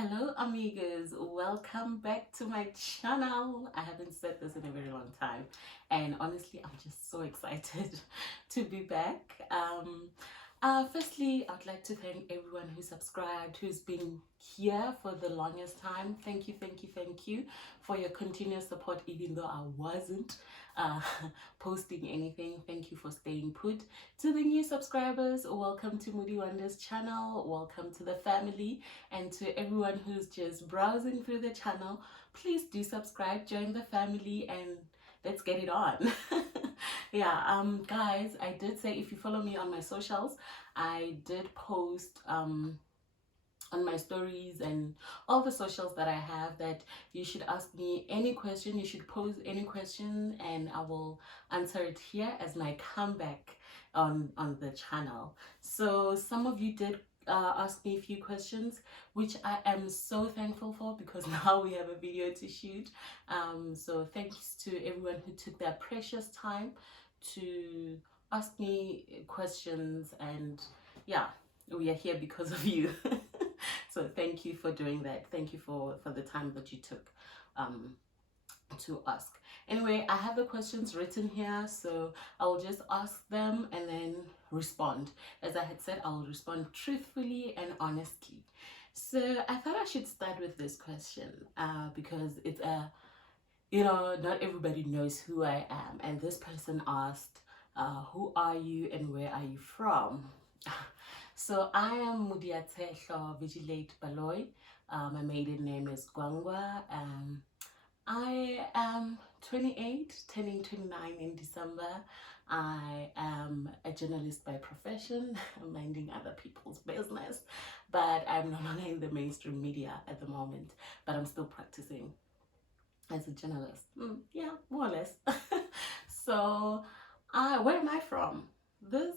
Hello, amigos. Welcome back to my channel. I haven't said this in a very long time, and honestly, I'm just so excited to be back. Firstly, I would like to thank everyone who subscribed, who's been here for the longest time. Thank you, thank you, thank you for your continuous support, even though I wasn't uh, posting anything. Thank you for staying put. To the new subscribers, welcome to Moody Wonders channel. Welcome to the family. And to everyone who's just browsing through the channel, please do subscribe, join the family, and let's get it on. Yeah, guys, I did say if you follow me on my socials, I did post on my stories and all the socials that I have that you should ask me any question, you should pose any question, and I will answer it here as my comeback on the channel. So some of you did ask me a few questions, which I am so thankful for, because now we have a video to shoot. So thanks to everyone who took their precious time to ask me questions, and yeah, we are here because of you. So thank you for doing that. Thank you for the time that you took um, to ask. Anyway, I have the questions written here, so I'll just ask them and then respond. As I had said, I'll respond truthfully and honestly. So I thought I should start with this question because it's not everybody knows who I am. And this person asked, who are you and where are you from? So I am Mudiatehlo Vigilate Baloy. My maiden name is Gwangwa. I am 28, turning 29 in December. I am a journalist by profession, minding other people's business, but I'm no longer in the mainstream media at the moment, but I'm still practicing as a journalist. Yeah, more or less. So, where am I from? This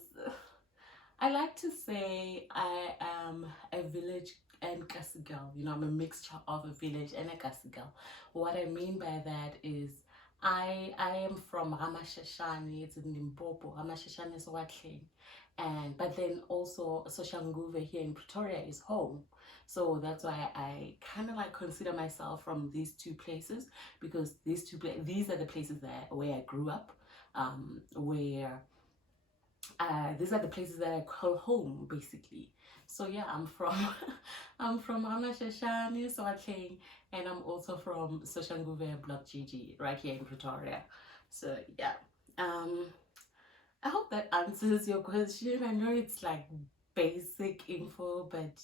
I like to say I am a village and Kasi girl. I'm a mixture of a village and a Kasi girl. What I mean by that is I am from Ramashashani, it's in Limpopo. Ramashashani is Watleng. But then also Soshanguve here in Pretoria is home. So that's why I kind of like consider myself from these two places, because these are the places where I grew up, where these are the places that I call home, basically. So yeah, I'm from I'm from Amashashani, Swatleng, and I'm also from Soshanguve Block GG, right here in Pretoria. So yeah, I hope that answers your question. I know it's like basic info, but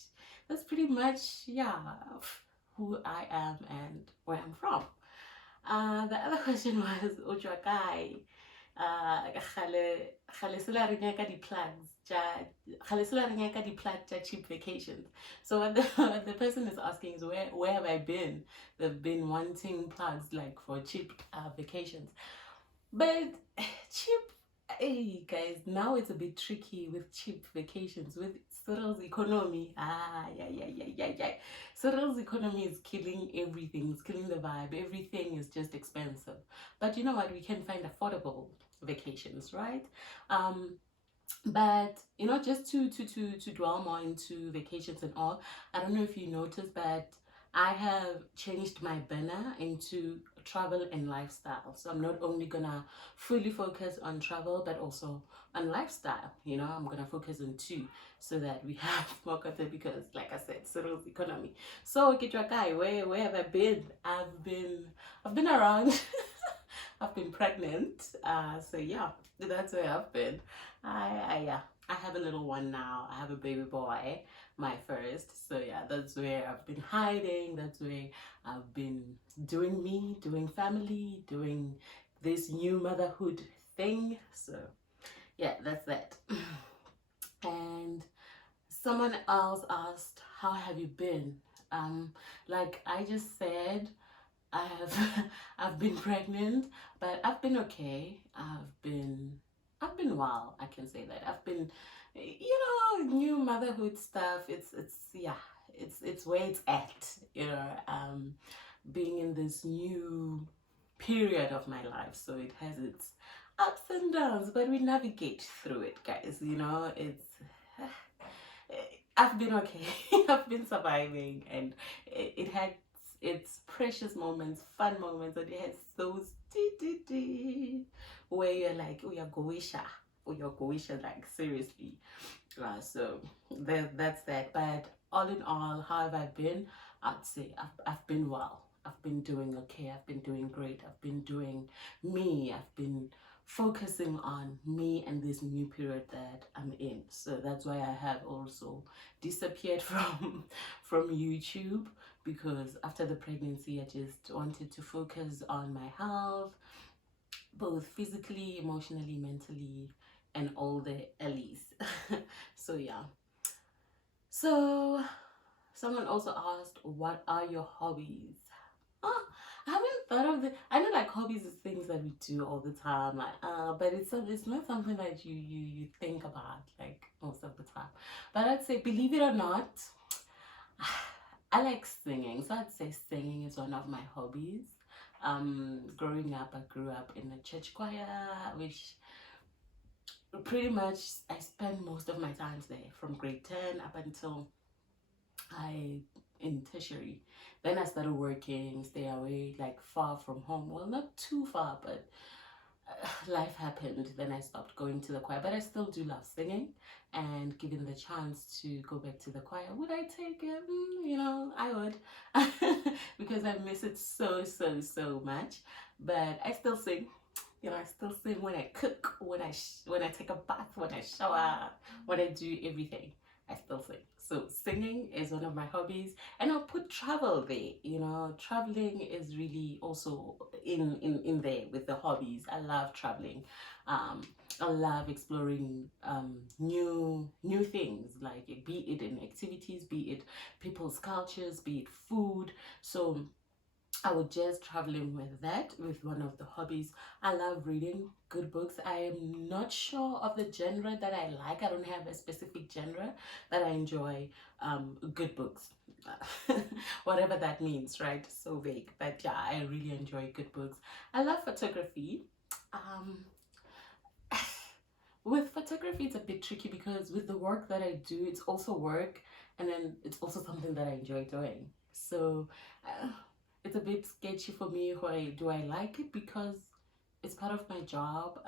that's pretty much, yeah, who I am and where I'm from. The other question was Ojwakai. Gale se la re nyaka di-plugs tja cheap vacations. So what the person is asking is where have I been? They've been wanting plugs like for cheap vacations. But cheap, hey guys, now it's a bit tricky with cheap vacations, with Cyril's economy. Yeah. Cyril's economy is killing everything, it's killing the vibe. Everything is just expensive. But you know what? We can find affordable vacations, right? But just to dwell more into vacations and all, I don't know if you noticed, but I have changed my banner into travel and lifestyle. So I'm not only gonna fully focus on travel, but also on lifestyle. I'm gonna focus on two, so that we have more content, because like I said, Cyril's economy. So get your guy, where have I been? I've been around. I've been pregnant. So yeah, that's where I've been. I have a little one now. I have a baby boy, my first. So yeah, that's where I've been hiding. That's where I've been doing me, doing family, doing this new motherhood thing. So yeah, that's that. And someone else asked, how have you been? Like I just said, I've been pregnant, but I've been okay. I've been well, I can say that. I've been, new motherhood stuff. It's where it's at, being in this new period of my life. So it has its ups and downs, but we navigate through it, guys. It's I've been okay. I've been surviving, and it had its precious moments, fun moments, and it has those where you're like, oh, you're goisha, oh, you're goisha, like seriously. So that's that. But all in all, how have I been? I'd say I've been well. I've been doing okay. I've been doing great. I've been doing me. I've been focusing on me and this new period that I'm in. So that's why I have also disappeared from YouTube, because after the pregnancy I just wanted to focus on my health, both physically, emotionally, mentally, and all the L's. So yeah. So someone also asked, what are your hobbies? Oh, I haven't thought of the. I know like hobbies is things that we do all the time, like but it's not something that you think about like most of the time. But I'd say, believe it or not, I like singing, so I'd say singing is one of my hobbies. Growing up, I grew up in a church choir, which pretty much I spent most of my times there from grade 10 up until I in tertiary. Then I started working, stay away, like far from home. Well, not too far, but life happened. Then I stopped going to the choir, but I still do love singing. And given the chance to go back to the choir, would I take it? I would, because I miss it so much. But I still sing. I still sing when I cook, when I take a bath, when I shower, when I do everything. I still sing. So singing is one of my hobbies, and I'll put travel there. Traveling is really also in there with the hobbies. I love traveling. I love exploring new things, like be it in activities, be it people's cultures, be it food. So I would just traveling with that, with one of the hobbies. I love reading good books. I am not sure of the genre that I like. I don't have a specific genre that I enjoy. Good books. Whatever that means, right? So vague. But yeah, I really enjoy good books. I love photography. Um, with photography, it's a bit tricky because with the work that I do, it's also work, and then it's also something that I enjoy doing. So it's a bit sketchy for me. Why do I like it? Because it's part of my job.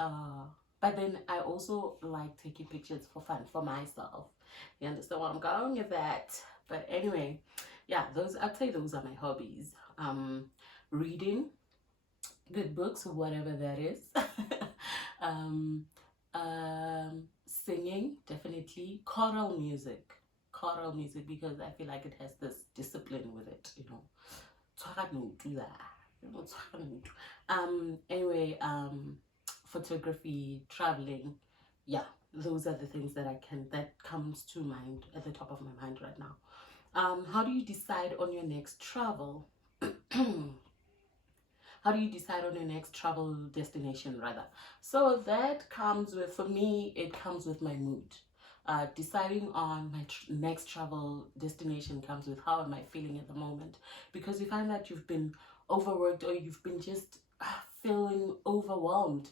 But then I also like taking pictures for fun for myself. You understand where I'm going with that? But anyway, yeah, I'd say those are my hobbies. Reading good books, whatever that is. um, Singing, definitely. Choral music, because I feel like it has this discipline with it. Do that. Anyway, photography, traveling, yeah, those are the things that comes to mind at the top of my mind right now. How do you decide on your next travel? How do you decide on your next travel destination, rather? So that comes with, for me, it comes with my mood. Deciding on my next travel destination comes with how am I feeling at the moment. Because you find that you've been overworked, or you've been just feeling overwhelmed,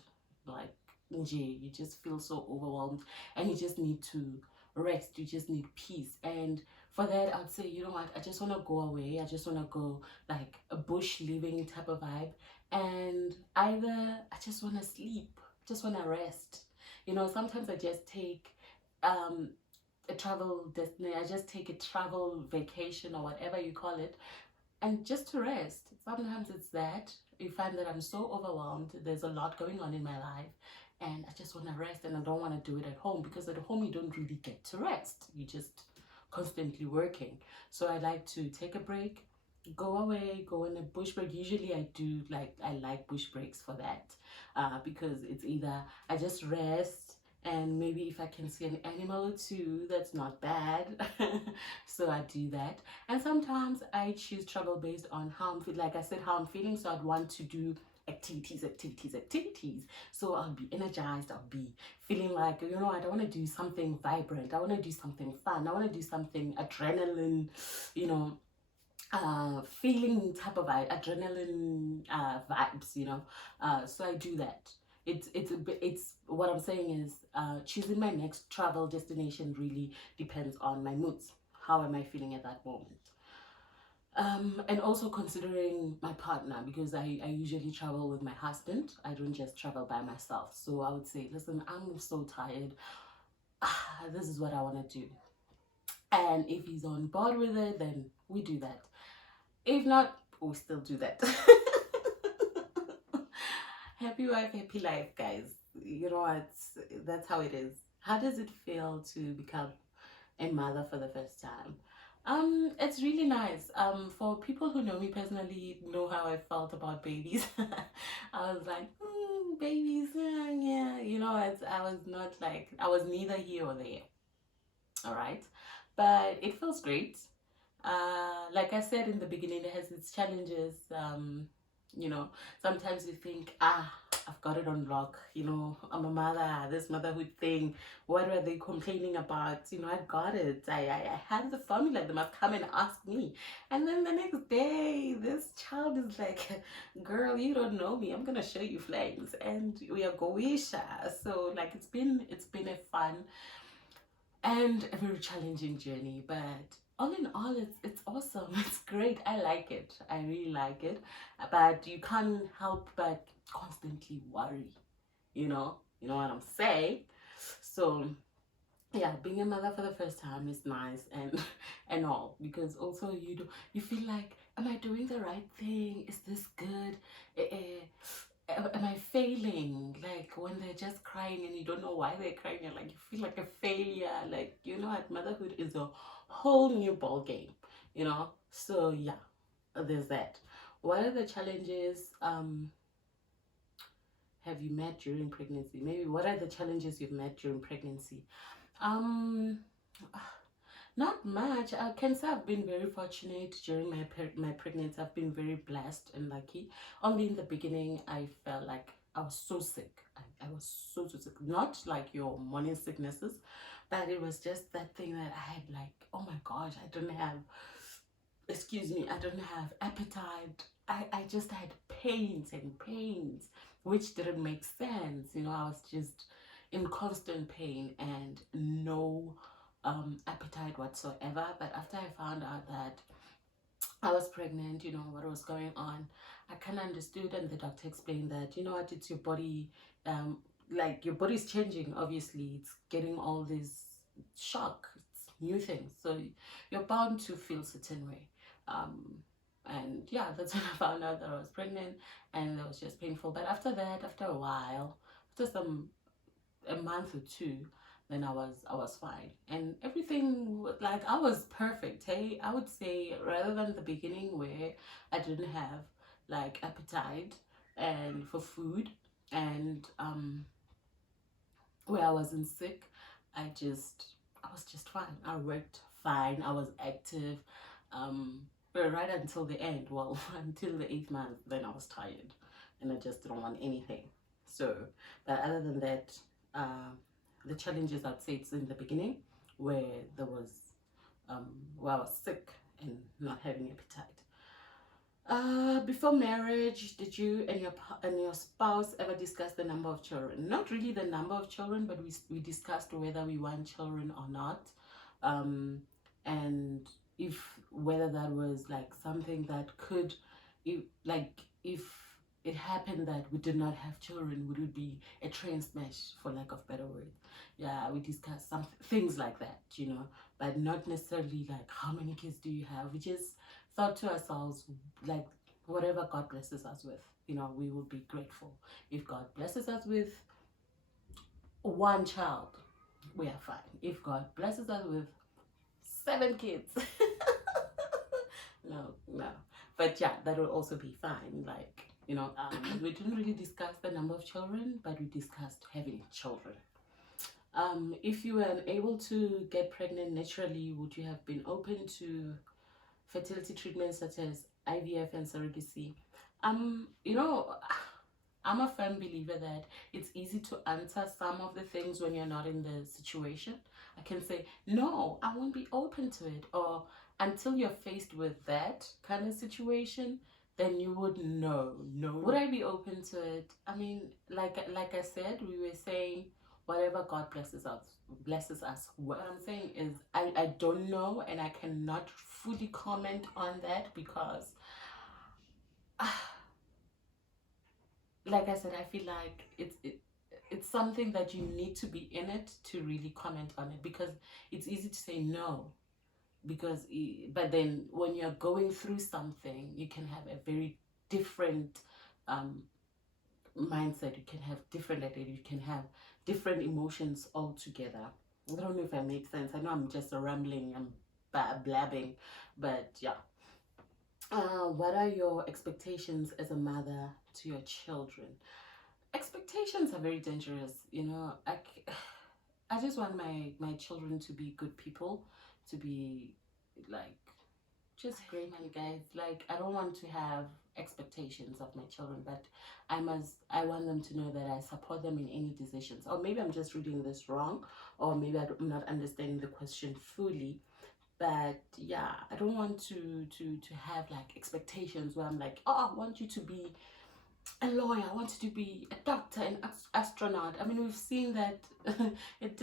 like you just feel so overwhelmed, and you just need to rest, you just need peace. And for that, I'd say, you know what, I just want to go away. I just want to go like a bush living type of vibe. And either I just want to sleep, just want to rest. Sometimes I just take a travel destination, I just take a travel vacation or whatever you call it, and just to rest. Sometimes it's that you find that I'm so overwhelmed, there's a lot going on in my life, and I just want to rest, and I don't want to do it at home, because at home you don't really get to rest, you just constantly working. So I like to take a break, go away, go on a bush break. Usually I like bush breaks for that, because it's either I just rest, and maybe if I can see an animal or two, that's not bad. So I do that. And sometimes I choose travel based on how I'm feeling, like I said, how I'm feeling. So I'd want to do activities. So I'll be energized, I'll be feeling like, I don't want to do something vibrant, I want to do something fun, I want to do something adrenaline, feeling type of adrenaline vibes. So I do that. it's what I'm saying is choosing my next travel destination really depends on my moods. How am I feeling at that moment? And also considering my partner, because I usually travel with my husband. I don't just travel by myself. So I would say, listen, I'm so tired. This is what I want to do. And if he's on board with it, then we do that. If not, we still do that. Happy wife, happy life, guys. You know what? That's how it is. How does it feel to become a mother for the first time? It's really nice. For people who know me personally, know how I felt about babies. I was like, babies, yeah. You know, I was not like, I was neither here or there. All right, but it feels great. Like I said in the beginning, it has its challenges. You know, sometimes you think, I've got it on lock. You know, I'm a mother. This motherhood thing. What are they complaining about? You know, I got it. I have the formula. They must come and ask me. And then the next day, this child is like, "Girl, you don't know me. I'm gonna show you flames." And we are goisha. So like, it's been a fun and a very challenging journey, but all in all, it's awesome. It's great. I like it. I really like it. But you can't help but constantly worry. You know what I'm saying. So yeah, being a mother for the first time is nice and and all, because also you feel like, am I doing the right thing? Is this good? Am I failing? Like when they're just crying and you don't know why they're crying, you're like, you feel like a failure. Like, you know what, motherhood is a whole new ball game, you know. So yeah, there's that. What are the challenges have you met during pregnancy? Maybe what are the challenges you've met during pregnancy? Um, Not much. I can say I've been very fortunate during my pregnancy. I've been very blessed and lucky. Only in the beginning, I felt like I was so sick. I was so sick. Not like your morning sicknesses, but it was just that thing that I had like, oh my gosh, I don't have, excuse me, I don't have appetite. I just had pains and pains, which didn't make sense. You know, I was just in constant pain and no appetite whatsoever. But after I found out that I was pregnant, you know, what was going on, I kind of understood, and the doctor explained that, you know what, it's your body, like your body's changing, obviously, it's getting all this shock, it's new things, so you're bound to feel certain way. And yeah, that's when I found out that I was pregnant, and it was just painful. But after that, after a while, after a month or two, then I was fine, and everything like I was perfect. Hey, I would say, rather than the beginning where I didn't have like appetite and for food, and where I wasn't sick, I was just fine. I worked fine. I was active. But right until the end, well, until the 8th month, then I was tired, and I just didn't want anything. So, but other than that, uh, the challenges, I'd say it's in the beginning where there was where I was sick and not having appetite. Before marriage, did you and your spouse ever discuss the number of children? Not really the number of children, but we discussed whether we want children or not, and if whether that was like something that could, if it happened that we did not have children, would it be a train smash, for lack of better word? Yeah, we discussed some things like that, you know, but not necessarily like how many kids do you have. We just thought to ourselves, like, whatever God blesses us with, you know, we will be grateful. If God blesses us with one child, we are fine. If God blesses us with 7 kids, no. But yeah, that will also be fine. Like, you know, we didn't really discuss the number of children, but we discussed having children. If you were unable to get pregnant naturally, would you have been open to fertility treatments such as IVF and surrogacy? You know, I'm a firm believer that it's easy to answer some of the things when you're not in the situation. I can say, no, I won't be open to it. Or until you're faced with that kind of situation, then you would know. Would I be open to it? I mean, like I said, we were saying whatever God blesses us. What I'm saying is I don't know, and I cannot fully comment on that because like I said, I feel like it's something that you need to be in it to really comment on it, because it's easy to say no, because but then when you're going through something, you can have a very different um mindset, you can have different ideas, you can have different emotions altogether. I don't know if I make sense. I know I'm just rambling, I'm blabbing, but yeah. What are your expectations as a mother to your children? Expectations are very dangerous, you know. I just want my children to be good people, to be like just great money guys. Like, I don't want to have expectations of my children, but I want them to know that I support them in any decisions. Or maybe I'm just reading this wrong, or maybe I'm not understanding the question fully. But yeah, I don't want to have like expectations where I'm like, oh, I want you to be a lawyer, I want you to be a doctor, an astronaut. I mean, we've seen that it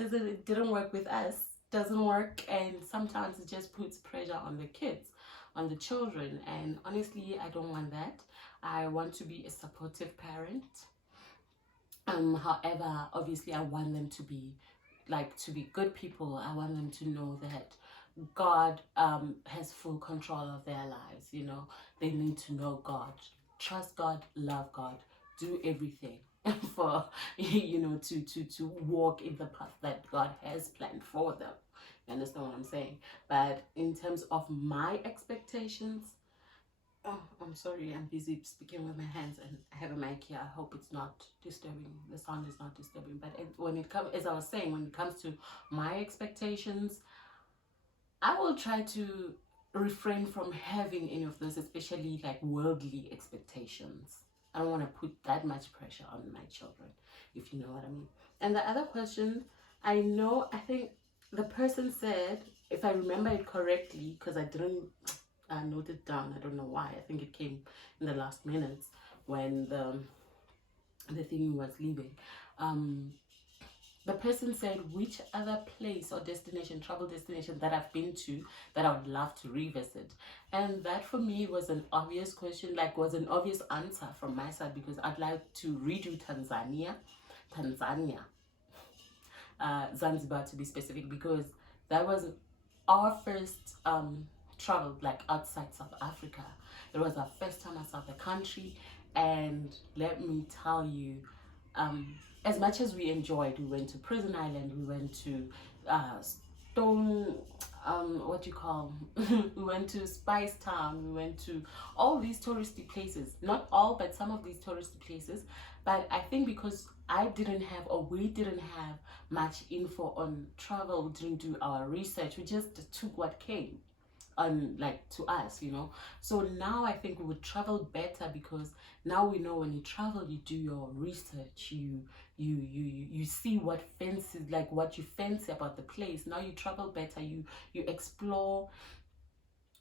didn't work with us, doesn't work, and sometimes it just puts pressure on the kids, on the children. And honestly, I don't want that. I want to be a supportive parent. However, obviously, I want them to be good people. I want them to know that God has full control of their lives. You know, they need to know God, trust God, love God, do everything for to walk in the path that God has planned for them. You understand what I'm saying? But in terms of my expectations, oh, I'm sorry, I'm busy speaking with my hands and I have a mic here. I hope it's not disturbing. The sound is not disturbing. But when it comes, as I was saying, when it comes to my expectations, I will try to refrain from having any of those, especially like worldly expectations. I don't want to put that much pressure on my children, if you know what I mean. And the other question, I think the person said, if I remember it correctly, because I didn't note it down, I don't know why. I think it came in the last minutes when the thing was leaving. The person said, which other place or destination, travel destination that I've been to that I would love to revisit? And that for me was an obvious question, like was an obvious answer from my side, because I'd like to redo Tanzania, Zanzibar to be specific, because that was our first travel like outside South Africa. It was our first time outside the country, and let me tell you, as much as we enjoyed, we went to Prison Island, we went to Stone, what do you call? We went to Spice Town, we went to all these touristy places. Not all, but some of these touristy places. But I think because I didn't have, or we didn't have much info on travel, we didn't do our research, we just took what came on like to us, you know. So now I think we would travel better, because now we know when you travel, you do your research, you see what fancies, like what you fancy about the place. Now you travel better, you explore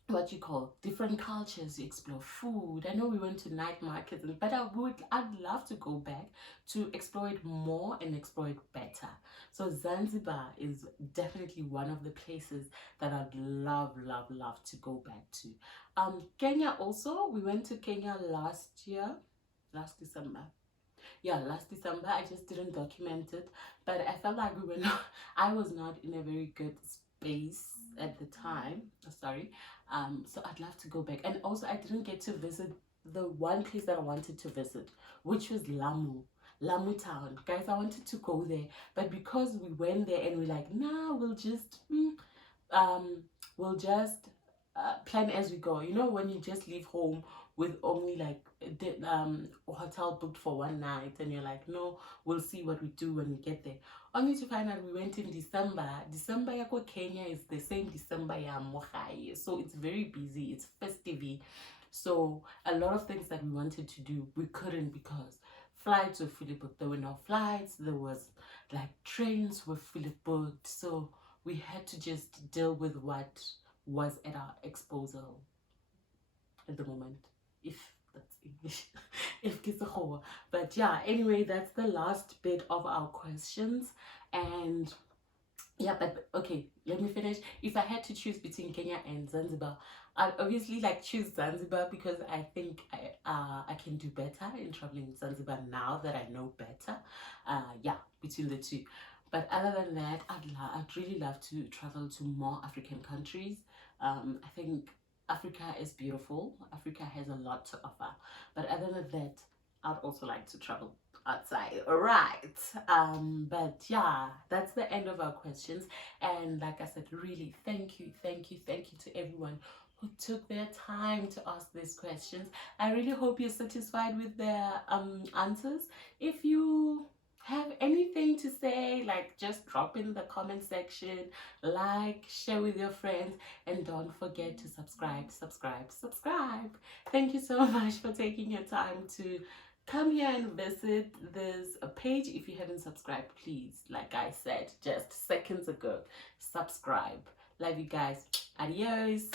what you call different cultures, you explore food. I know we went to night markets, but I'd love to go back to explore it more and explore it better. So Zanzibar is definitely one of the places that I'd love to go back to. Kenya also, we went to Kenya last December. Yeah, last December. I just didn't document it, but I felt like we were not, I was not in a very good space at the time. Sorry. So I'd love to go back. And also, I didn't get to visit the one place that I wanted to visit, which was Lamu town. Guys, I wanted to go there, but because we went there and we're like, nah, um we'll just plan as we go. You know, when you just leave home with only like the hotel booked for one night, and you're like, no, we'll see what we do when we get there. Only to find out we went in December yako Kenya is the same December ya Mogai, so it's very busy, it's festive. So a lot of things that we wanted to do, we couldn't, because flights were fully booked. There were no flights, there was like trains were fully booked, so we had to just deal with what was at our disposal at the moment, if But yeah, anyway, that's the last bit of our questions. And yeah, but okay, let me finish. If I had to choose between Kenya and Zanzibar, I'd obviously like choose Zanzibar because I think I can do better in traveling in Zanzibar now that I know better. Yeah, between the two. But other than that, I'd really love to travel to more African countries. I think Africa is beautiful. Africa has a lot to offer. But other than that, I'd also like to travel outside. All right. But yeah, that's the end of our questions. And like I said, really thank you, thank you, thank you to everyone who took their time to ask these questions. I really hope you're satisfied with their answers. If you have anything to say, like, just drop in the comment section, like, share with your friends, and don't forget to subscribe. Thank you so much for taking your time to come here and visit this page. If you haven't subscribed, please, like I said just seconds ago, subscribe. Love you guys. Adios.